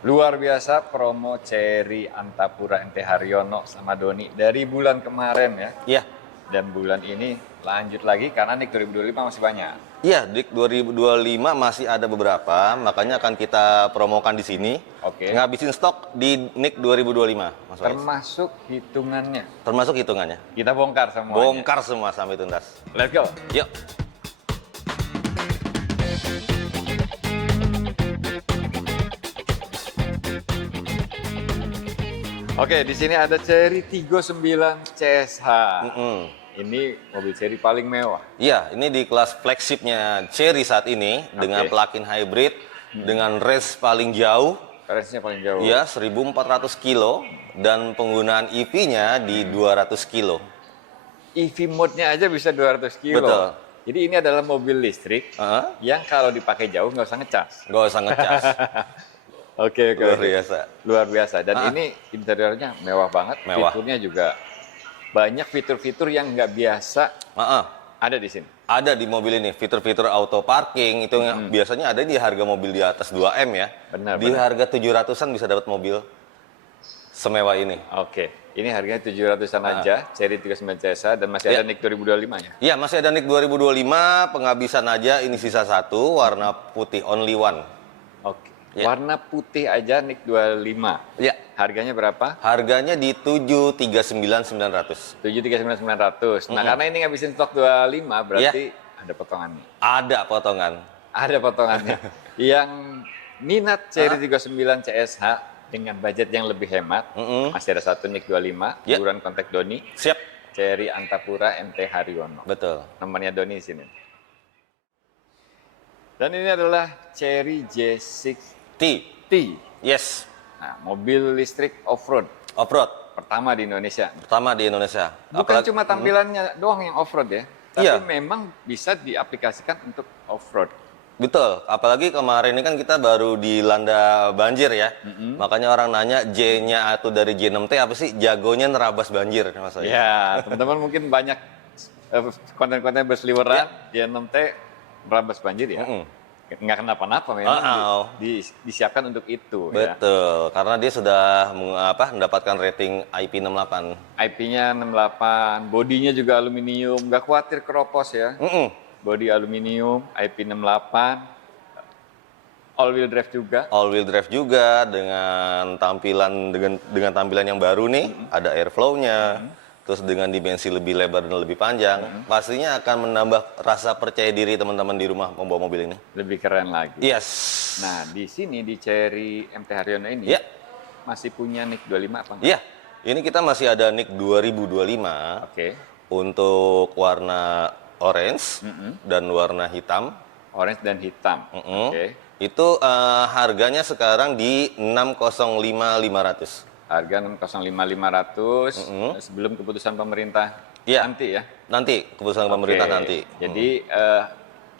Luar biasa promo Cherry Antapura MT Haryono sama Doni dari bulan kemarin ya. Iya. Dan bulan ini lanjut lagi karena NIK 2025 masih banyak. Iya, di 2025 masih ada beberapa, makanya akan kita promokan di sini. Oke. Ngabisin stok di NIK 2025, Mas Faiz. Termasuk hitungannya. Termasuk hitungannya. Kita bongkar semuanya. Bongkar semua sampai tuntas. Let's go. Yuk. Oke, di sini ada Cherry Tiggo 9 CSH. Ini mobil Cherry paling mewah. Iya, ini di kelas flagshipnya Cherry saat ini dengan plug-in hybrid dengan range paling jauh. Range-nya paling jauh. Iya, 1400 kilo dan penggunaan EV-nya di 200 kilo. EV mode-nya aja bisa 200 kilo. Betul. Jadi ini adalah mobil listrik yang kalau dipakai jauh nggak usah ngecas. Nggak usah ngecas. Oke. Luar biasa. Luar biasa. Dan ini interiornya mewah banget. Mewah. Fiturnya juga banyak fitur-fitur yang nggak biasa ada di sini. Ada di mobil ini fitur-fitur auto parking itu yang biasanya ada di harga mobil di atas 2M ya. Benar. Di harga 700-an bisa dapat mobil semewah ini. Oke. Ini harganya 700-an aja, Cherry 39 CSH dan masih ada NIK 2025 ya? Iya, masih ada NIK 2025, penghabisan aja ini sisa satu, warna putih only one. Oke. Ya. Warna putih aja NIK 25. Iya. Harganya berapa? Harganya di 739.900. 739.900. Nah, karena ini ngabisin stok 25, berarti ada potongannya. Ada potongan. Ada potongannya. Yang minat Cherry 39 CSH dengan budget yang lebih hemat, masih ada satu NIK 25, buruan kontak Doni. Siap. Cherry Antapura MT Haryono. Betul. Nomornya Doni di sini. Dan ini adalah Cherry J6T. Yes. Nah, mobil listrik off-road. Off-road. Pertama di Indonesia. Pertama di Indonesia. Bukan cuma tampilannya doang yang off-road ya. Tapi Iya. memang bisa diaplikasikan untuk off-road. Betul, apalagi kemarin ini kan kita baru dilanda banjir ya. Makanya orang nanya J-nya atau dari J6T apa sih? Jagonya nerabas banjir, Mas Faiz. Ya, teman-teman mungkin banyak konten-konten berseliweran. J6T merabas banjir ya. Nggak kenapa-napa memang disiapkan untuk itu. Betul, karena dia sudah mendapatkan rating IP68. IP-nya 68, bodinya juga aluminium, nggak khawatir keropos ya. Bodi aluminium, IP68, all-wheel drive juga. All-wheel drive juga dengan tampilan yang baru nih, ada airflow-nya. Terus dengan dimensi lebih lebar dan lebih panjang, pastinya akan menambah rasa percaya diri teman-teman di rumah membawa mobil ini. Lebih keren lagi. Yes. Nah, di sini di Cherry MT Haryono ini masih punya NIK 25 apa enggak? Iya. Ini kita masih ada NIK 2025. Oke. Untuk warna orange dan warna hitam. Orange dan hitam. Oke. Itu harganya sekarang di 605.500. Harga 605.500 sebelum keputusan pemerintah nanti ya. Nanti keputusan pemerintah nanti. Jadi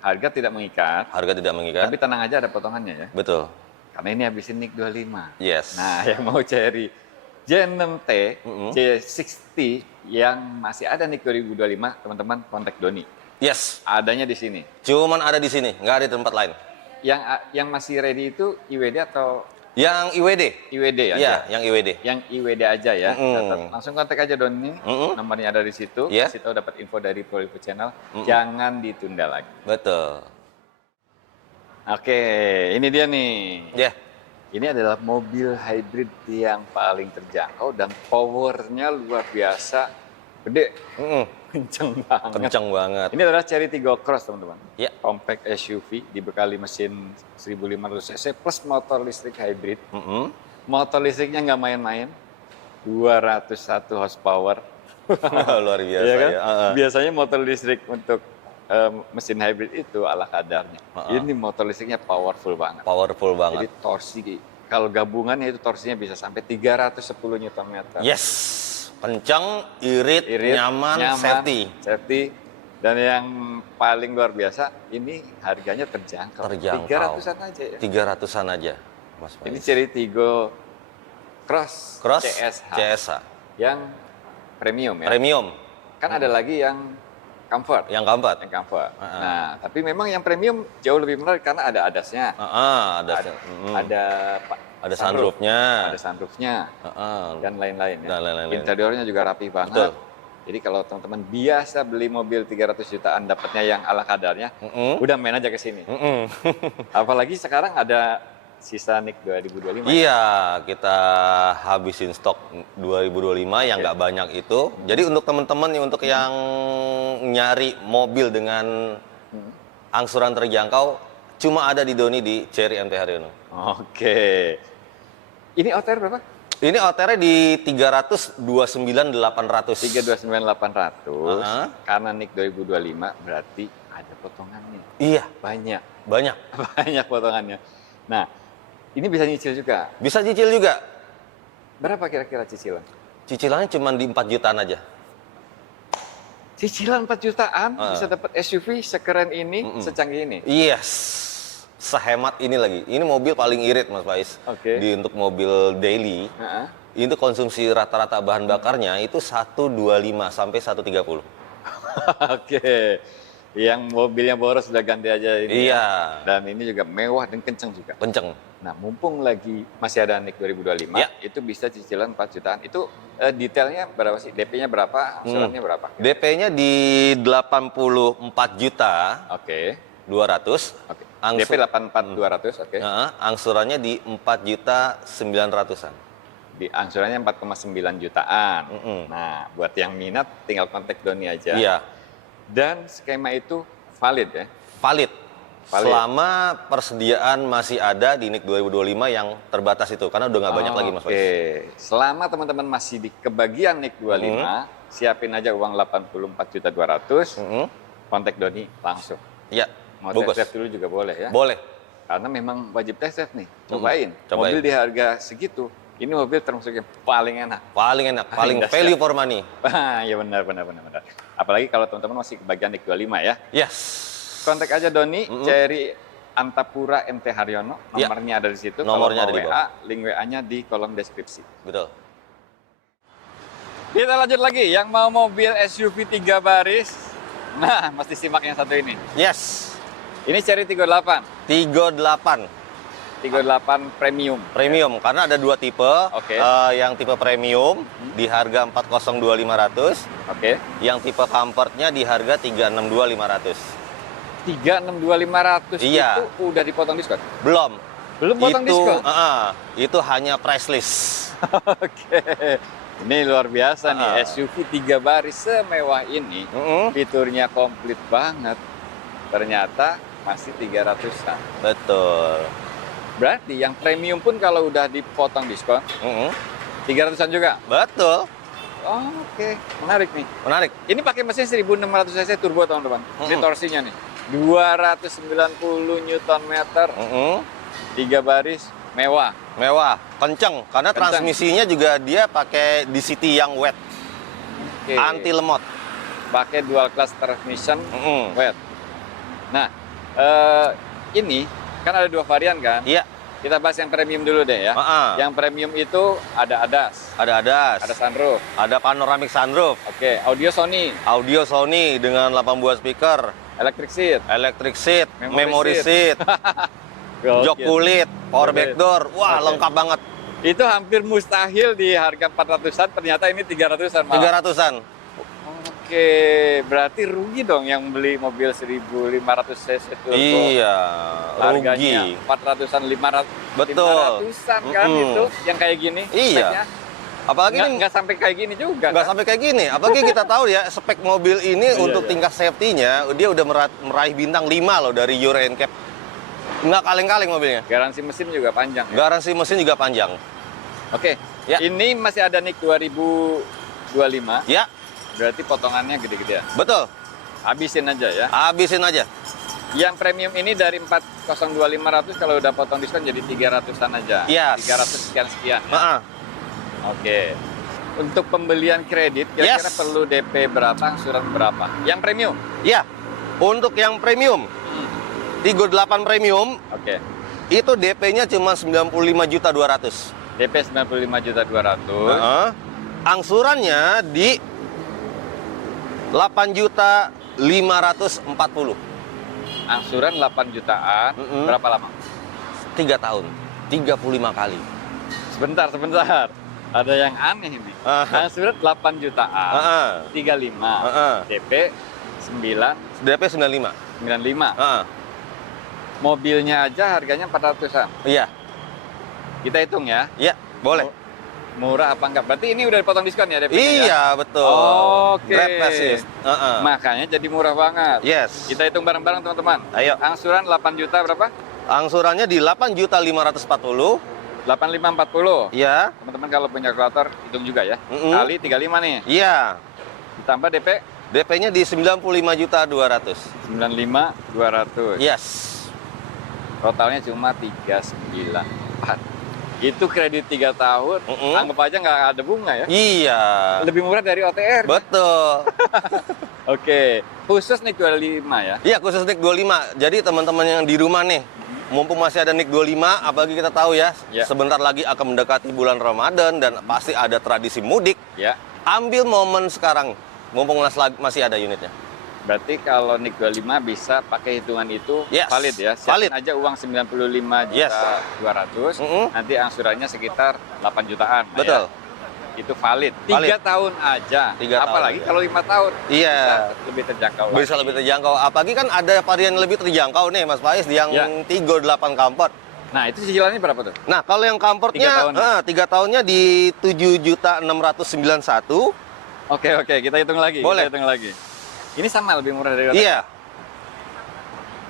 harga tidak mengikat. Harga tidak mengikat. Tapi tenang aja ada potongannya ya. Betul. Karena ini habisin NIK 25. Yes. Nah, yang mau cari J6T, J60 yang masih ada NIK 2025, teman-teman kontak Doni. Yes. Adanya di sini. Cuman ada di sini, nggak ada di tempat lain. Yang masih ready itu IWD atau Yang IWD? IWD aja? Iya, yang IWD. Yang IWD aja ya. Langsung kontak aja Doni, nomornya ada di situ. Kasih tahu dapat info dari Prolivo Channel. Jangan ditunda lagi. Betul. Oke, ini dia nih. Ya. Ini adalah mobil hybrid yang paling terjangkau dan powernya luar biasa, gede, kenceng banget. Kenceng banget. Ini adalah Cherry Tiggo Cross teman-teman. Ya. Compact SUV dibekali mesin 1500 cc plus motor listrik hybrid. Motor listriknya nggak main-main, 201 horsepower. Luar biasa ya. Kan? Ya. Biasanya motor listrik untuk mesin hybrid itu ala kadarnya. Ini motor listriknya powerful banget. Powerful banget. Jadi torsi, kalau gabungannya itu torsinya bisa sampai 310 Nm. Yes, kencang, irit, nyaman, safety. Dan yang paling luar biasa, ini harganya terjangkau. 300-an aja ya. 300-an aja, Mas Faiz. Ini Cherry Tiggo Cross CSH. Yang premium ya. Premium. Kan ada lagi yang comfort. Yang comfort. Yang comfort. Nah, tapi memang yang premium jauh lebih menarik karena ada adasnya. Adasnya. Ada Ada sunroofnya. Ada sunroofnya. Heeh. Dan lain-lain ya. Dan lain-lain. Interiornya juga rapi banget. Betul. Jadi kalau teman-teman biasa beli mobil 300 jutaan dapatnya yang ala kadarnya, udah main aja ke sini. Apalagi sekarang ada sisa NIK 2025. Iya, kita habisin stok 2025 yang nggak banyak itu. Jadi untuk teman-teman nih, untuk yang nyari mobil dengan angsuran terjangkau, cuma ada di Doni di Cherry MT Haryono. Oke. Ini OTR berapa? Ini OTR di 329.800. 329.800. Karena NIK 2025 berarti ada potongannya. Iya, Banyak. banyak. Banyak potongannya. Nah, ini bisa nyicil juga. Bisa cicil juga. Berapa kira-kira cicilan? Cicilannya cuma di 4 jutaan aja. Cicilan 4 jutaan bisa dapat SUV sekeren ini, secanggih ini. Yes. Sehemat ini lagi. Ini mobil paling irit, Mas Faiz. Oke. Untuk mobil daily, itu konsumsi rata-rata bahan bakarnya itu 125 sampai 130. Oke. Yang mobilnya boros sudah ganti aja ini. Iya. Dan ini juga mewah dan kenceng juga. Kenceng. Nah, mumpung lagi masih ada NIK 2025, Ya. itu bisa cicilan 4 jutaan. Itu detailnya berapa sih? DP-nya berapa? Angsurannya berapa? DP-nya di 84 juta Oke. 200. Oke. Angsur- DP 84.200, oke. Angsurannya di 4 juta 900-an. Di angsurannya 4,9 jutaan. Nah, buat yang minat tinggal kontak Doni aja. Iya. Dan skema itu valid ya. Valid. Valid. Selama persediaan masih ada di NIK 2025 yang terbatas itu. Karena udah nggak banyak lagi, Mas Faiz. Oke. Selama teman-teman masih di kebagian NIK 25, siapin aja uang 84.200, kontak Doni langsung. Iya. Mau Bagus. test drive dulu juga boleh ya. Boleh. Karena memang wajib test drive nih. Cobain. Cobain. Mobil di harga segitu, ini mobil termasuk yang paling enak. Paling enak, paling dahsyat. value for money. Ya benar. Apalagi kalau teman-teman masih kebagian NIK 25 ya. Yes. Kontak aja Doni, Cherry Antapura MT Haryono, Ya. nomornya ada di situ. Nomornya Kalau ada di mau bawah. WA, link WA-nya di kolom deskripsi. Betul. Kita lanjut lagi, yang mau mobil SUV 3 baris, nah mesti simak yang satu ini. Yes. Ini Cherry 38, 38 38 premium. premium karena ada dua tipe. Oke. Yang tipe premium di harga 402.500, Oke. yang tipe comfortnya di harga 362.500. 362.500 Iya. itu udah dipotong diskon? Belum. Belum potong itu, diskon? Itu hanya price list. Oke. Ini luar biasa nih, SUV 3 baris semewah ini. Fiturnya komplit banget. Ternyata masih 300-an. Betul. Berarti yang premium pun kalau udah dipotong diskon, 300-an juga? Betul. Oh, oke. Menarik nih. Menarik. Ini pakai mesin 1600 cc turbo teman-teman. Ini torsinya nih. 290 Nm, 3 baris, mewah. Mewah, kenceng. Karena Kenceng. transmisinya juga dia pakai DCT yang wet, Oke. anti lemot. Pakai dual class transmission, wet. Nah, ini kan ada 2 varian kan? Iya. Kita bahas yang premium dulu deh ya. Yang premium itu ada ADAS, Ada ADAS, ada sunroof, ada panoramic sunroof, oke, audio Sony, audio Sony dengan 8 buah speaker, electric seat, electric seat, Memory memory seat. seat, jok kulit, power Oke. back door. Wah, Oke. lengkap banget. Itu hampir mustahil di harga 400-an, ternyata ini 300-an malah. 300-an. Oke, berarti rugi dong yang beli mobil 1500 cc turbo. Iya, Harganya rugi. 400-an, 500, Betul. 500-an kan itu yang kayak gini. Iya. speknya. Apalagi ini Nggak sampai kayak gini juga. nggak kan? sampai kayak gini. Apalagi kita tahu ya, spek mobil ini untuk iya. tingkat safety-nya, dia udah meraih bintang 5 loh dari Euro NCAP. Nggak kaleng-kaleng mobilnya. Garansi mesin juga panjang. Ya? Garansi mesin juga panjang. Oke, Ya. ini masih ada NIK 2025, Ya, berarti potongannya gede-gedean. betul. Habisin aja ya. Habisin aja. Yang premium ini dari 402.500 kalau udah potong diskon jadi 300-an aja. Yes. 300 sekian-sekian. Heeh. Oke. Untuk pembelian kredit kira-kira Yes. perlu DP berapa, angsuran berapa? Yang premium. Ya, untuk yang premium, 38 premium, Oke. itu DP-nya cuma 95.200.000. DP 95.200.000. Angsurannya di 8.540.000. Angsuran 8 jutaan. Berapa lama? 3 tahun. 35 kali. Sebentar. Ada yang aneh ini. Angsuran 8 jutaan, 35, DP 9, DP 95. 95. Mobilnya aja harganya 400-an. Iya. Kita hitung ya. Iya, boleh. Murah apa enggak? Berarti ini udah dipotong diskon ya DP-nya? Iya, betul. Oke. Grab Assist. Makanya jadi murah banget. Yes. Kita hitung bareng-bareng teman-teman. Ayo. Angsuran 8 juta berapa? Angsurannya di 8.540.000. 8540. Iya. Teman-teman kalau punya kalkulator hitung juga ya. Kali 35 nih. Iya. Ditambah DP? DP-nya di 95.200.000. 95.200. Yes. Totalnya cuma 394. Itu kredit 3 tahun. Anggap aja nggak ada bunga ya. Iya. Lebih murah dari OTR. Betul. Oke. Khusus nih 25 ya. Iya, khusus NIK 25. Jadi teman-teman yang di rumah nih, mumpung masih ada NIK 25, apalagi kita tahu ya, sebentar lagi akan mendekati bulan Ramadan dan pasti ada tradisi mudik. Ya. Ambil momen sekarang, mumpung masih ada unitnya. Berarti kalau NIK 25 bisa pakai hitungan itu valid ya. Siapin Valid. aja uang 95.200. Nanti angsurannya sekitar 8 jutaan. Betul. Ya. Itu valid. 3 tahun aja. 3 Apalagi tahun, kalau 5 tahun. Iya. Bisa lebih terjangkau. Bisa lebih terjangkau. Apalagi kan ada varian lebih terjangkau nih, Mas Faiz, yang 38 comfort. Nah, itu cicilannya berapa tuh? Nah, kalau yang comfortnya 3 tahunnya di 7.691. Oke, kita hitung lagi. Boleh. Kita hitung lagi. Ini sama lebih murah dari Iya.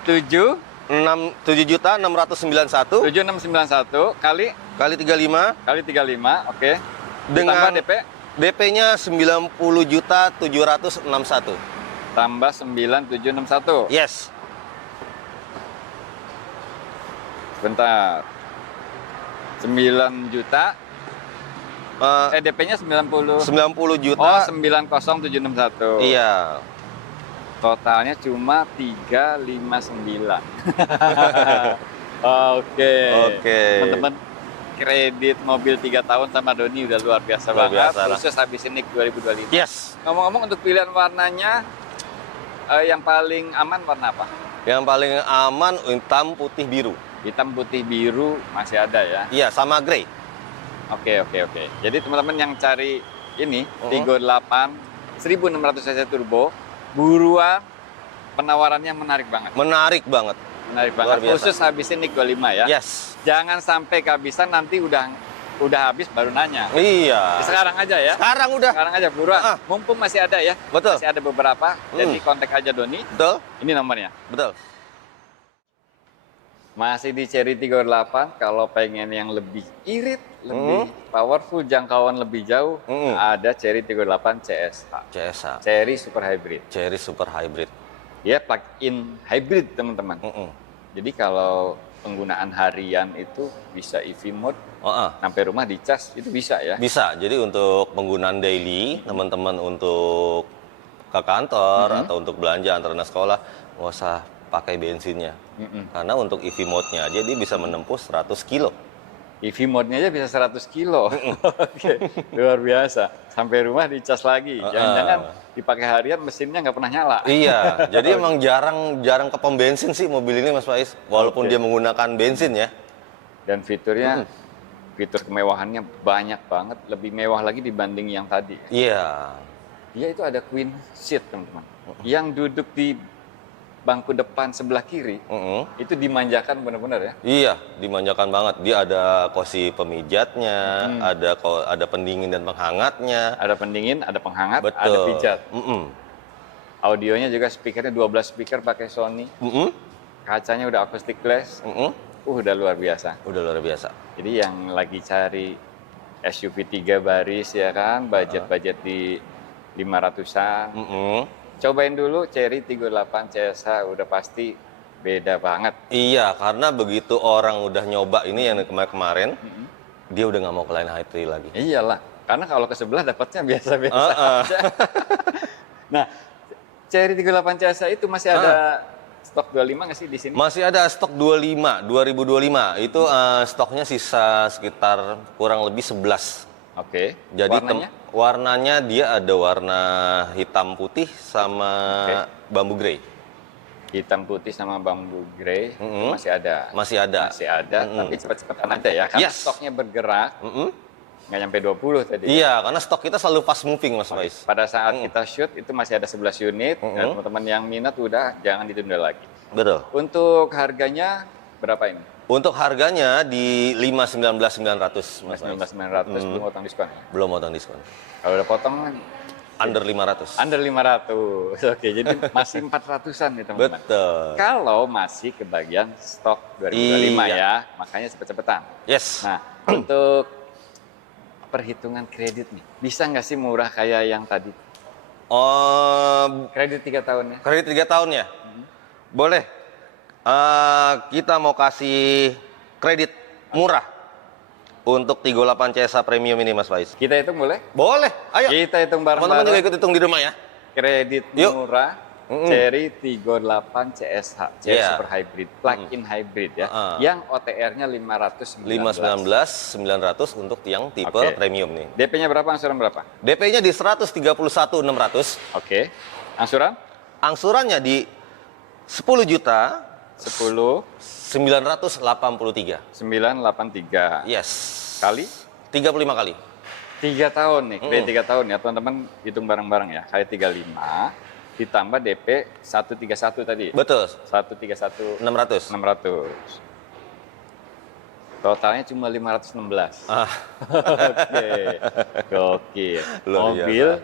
7.691 7.691 kali 35 kali 35, oke. dengan Ditambah DP DP-nya 90.761. tambah 9.761. Yes. Sebentar. 9 juta. DP-nya 90. 90 juta. Oh, 90761. Iya. Totalnya cuma 359. Oke. Teman-teman, kredit mobil 3 tahun sama Doni udah luar biasa Luar banget. biasa lah. Khusus habis ini 2025. Yes. Ngomong-ngomong untuk pilihan warnanya, yang paling aman warna apa? Yang paling aman hitam, putih, biru. Hitam, putih, biru masih ada ya. Iya, sama grey. Oke. Jadi teman-teman yang cari ini Tigo 8 1600 cc turbo, buruan, penawarannya menarik banget. Menarik banget. Menarik banget. Khusus habisin NIK 25 ya. Yes. Jangan sampai kehabisan nanti udah habis baru nanya. Iya. Sekarang aja ya. Sekarang udah. Sekarang aja buruan. Mumpung masih ada ya. Betul. Masih ada beberapa. Jadi kontak aja Doni. Betul. Ini nomornya. Betul. Masih di Cherry Tiggo 8, kalau pengen yang lebih irit, lebih powerful, jangkauan lebih jauh, ada Cherry Tiggo 8 CSH. Cherry Super Hybrid. Cherry Super Hybrid. Dia plug-in hybrid, teman-teman. Jadi kalau penggunaan harian itu bisa EV mode, sampai rumah dicas, itu bisa ya? Bisa. Jadi untuk penggunaan daily, teman-teman untuk ke kantor atau untuk belanja antar anak sekolah, nggak usah pakai bensinnya. Karena untuk EV mode-nya aja dia bisa menempuh 100 kilo. EV mode-nya aja bisa 100 kilo. Oke, luar biasa. Sampai rumah dicas lagi. Jangan-jangan dipakai harian mesinnya nggak pernah nyala. Iya, jadi emang jarang ke pom bensin sih mobil ini, Mas Faiz. Walaupun dia menggunakan bensin ya. Dan fiturnya, fitur kemewahannya banyak banget. Lebih mewah lagi dibanding yang tadi. Iya. Dia itu ada queen seat, teman-teman. Yang duduk di bangku depan sebelah kiri, itu dimanjakan benar-benar ya? Iya, dimanjakan banget. Dia ada kursi pemijatnya, ada pendingin dan penghangatnya. Ada pendingin, ada penghangat, Betul. ada pijat. Audionya juga speakernya 12 speaker pakai Sony. Kacanya udah acoustic glass. Udah luar biasa. Udah luar biasa. Jadi yang lagi cari SUV 3 baris ya kan, budget di 500-an. Cobain dulu Cherry Tiggo 8 CSH, udah pasti beda banget. Iya, karena begitu orang udah nyoba ini yang kemarin, dia udah nggak mau ke Line High lagi. Iyalah, karena kalau ke sebelah dapatnya biasa-biasa aja. Nah, Cherry Tiggo 8 CSH itu masih ada stok 25 nggak sih di sini? Masih ada stok 2025. Itu stoknya sisa sekitar kurang lebih 11. Oke. Jadi warnanya dia ada warna hitam putih sama bambu grey. hitam putih sama bambu grey itu masih ada. Masih ada. Masih ada, tapi cepat-cepatan aja ya. Karena stoknya bergerak, nggak nyampe 20 tadi. Iya, karena stok kita selalu fast moving, Mas Faiz. Pada saat kita shoot, itu masih ada 11 unit. Dan teman-teman yang minat udah jangan ditunda lagi. Betul. Untuk harganya berapa ini? Untuk harganya di 519.900, Mas Faiz. 19.900 belum potong diskon. Belum potong diskon. Kalau udah potong Under 500. under 500. Oke, jadi masih 400-an nih teman-teman. Betul. Kalau masih kebagian stok 2025 Iya. ya, makanya cepet-cepetan. Yes. Nah, untuk perhitungan kredit nih, bisa nggak sih murah kayak yang tadi? Kredit 3 tahun ya? Kredit 3 tahun ya? Boleh. Kita mau kasih kredit murah untuk 38 CSA Premium ini, Mas Faiz. Kita hitung boleh? Boleh. Ayo. Kita hitung Teman-teman juga bareng-bareng. ikut hitung di rumah ya. Kredit Yuk. murah, Cherry 38 CSH, Cherry Iya. Super Hybrid, plug-in hybrid ya, yang OTR-nya 519. 519.900 untuk yang tipe Oke. premium nih. DP-nya berapa, angsuran berapa? DP-nya di 131.600. Oke. Angsuran? Angsurannya di 10 juta 10 983. 983 Yes. kali 35 kali. 3 tahun nih, kredit 3 tahun ya teman-teman, hitung bareng-bareng ya, kali 35 ditambah DP 131 tadi. Betul. 131 600. 600. Totalnya cuma 516. Oke. Gokil. Luar Mobil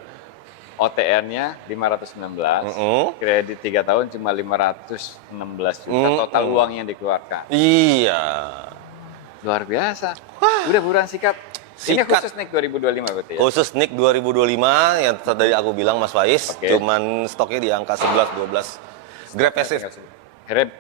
OTR-nya 519. Kredit 3 tahun cuma 516 juta total uang yang dikeluarkan. Iya. Luar biasa. Udah buruan sikat. Ini Sikat. khusus nih 2025 berarti ya? Khusus NIK 2025 yang tadi aku bilang Mas Faiz, Oke. cuman stoknya di angka 11 12. Grab passive. Grab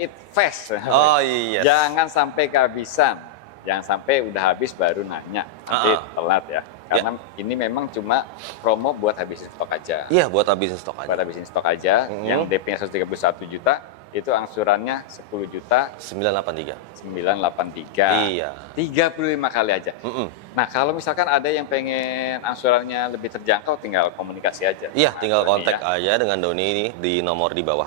it fast. Oh iya. Jangan sampai kehabisan. Jangan sampai udah habis baru nanya. Nanti telat ya. Karena ini memang cuma promo buat habisin stok aja. Iya, buat habisin stok aja. Buat habisin stok aja. Yang DP-nya 131 juta, itu angsurannya 10 juta 983. 983. Iya. 35 kali aja. Nah, kalau misalkan ada yang pengen angsurannya lebih terjangkau, tinggal komunikasi aja. Iya, tinggal Doni kontak ya. aja dengan Doni ini di nomor di bawah.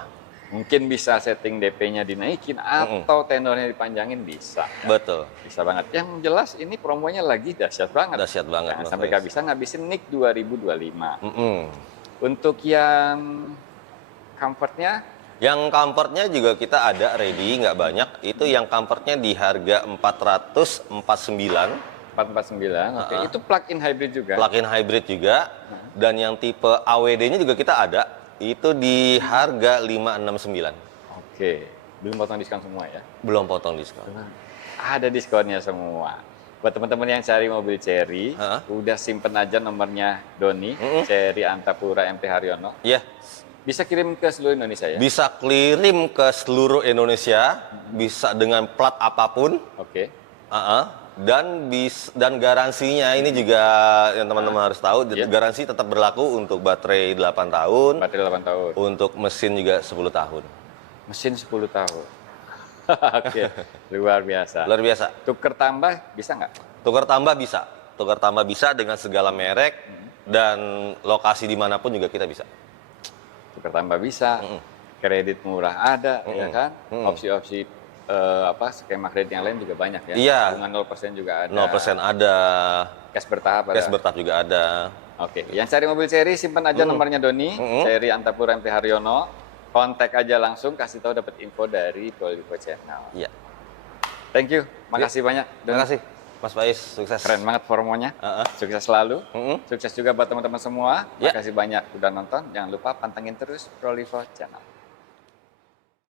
Mungkin bisa setting DP-nya dinaikin atau tenornya dipanjangin, bisa. Betul. Bisa banget. Yang jelas ini promonya lagi dahsyat banget. Dahsyat banget, Jangan Mas sampai Faiz. kehabisan ngabisin NIK 2025. Mm-mm. Untuk yang comfortnya, Yang comfortnya juga kita ada ready, nggak banyak. Itu yang comfortnya di harga 449. 449, oke. Itu plug-in hybrid juga. Plug-in hybrid juga. Dan yang tipe AWD-nya juga kita ada. Itu di harga 569. Oke. Belum potong diskon semua ya? Belum potong diskon. Ada diskonnya semua. Buat teman-teman yang cari mobil Cherry, udah simpen aja nomornya Doni, Cherry Antapura MP Haryono. Iya. Bisa kirim ke seluruh Indonesia ya? Bisa kirim ke seluruh Indonesia, bisa dengan plat apapun. Oke. Dan garansinya ini juga yang teman-teman harus tahu, garansi tetap berlaku untuk baterai 8 tahun, Baterai 8 tahun. untuk mesin juga 10 tahun. Mesin 10 tahun. Oke, luar biasa. Luar biasa. Tuker tambah bisa nggak? Tukar tambah bisa. Tukar tambah bisa dengan segala merek dan lokasi dimanapun juga kita bisa. Tuker tambah bisa. Kredit murah ada, ya kan? Opsi-opsi skema kredit yang lain juga banyak ya. Iya. Bunga 0% juga ada. 0% ada, Cash bertahap ada. cash bertahap juga ada. Oke, yang cari mobil Cherry simpan aja nomornya Doni, Cherry Antapura MP Haryono. Kontak aja langsung, kasih tahu dapat info dari Prolivo Channel. Iya. Thank you, makasih banyak. Terima kasih, Mas Faiz. Sukses. Keren banget formonya. Sukses selalu. Sukses juga buat teman-teman semua. Ya. Makasih banyak udah nonton. Jangan lupa pantengin terus Prolivo Channel.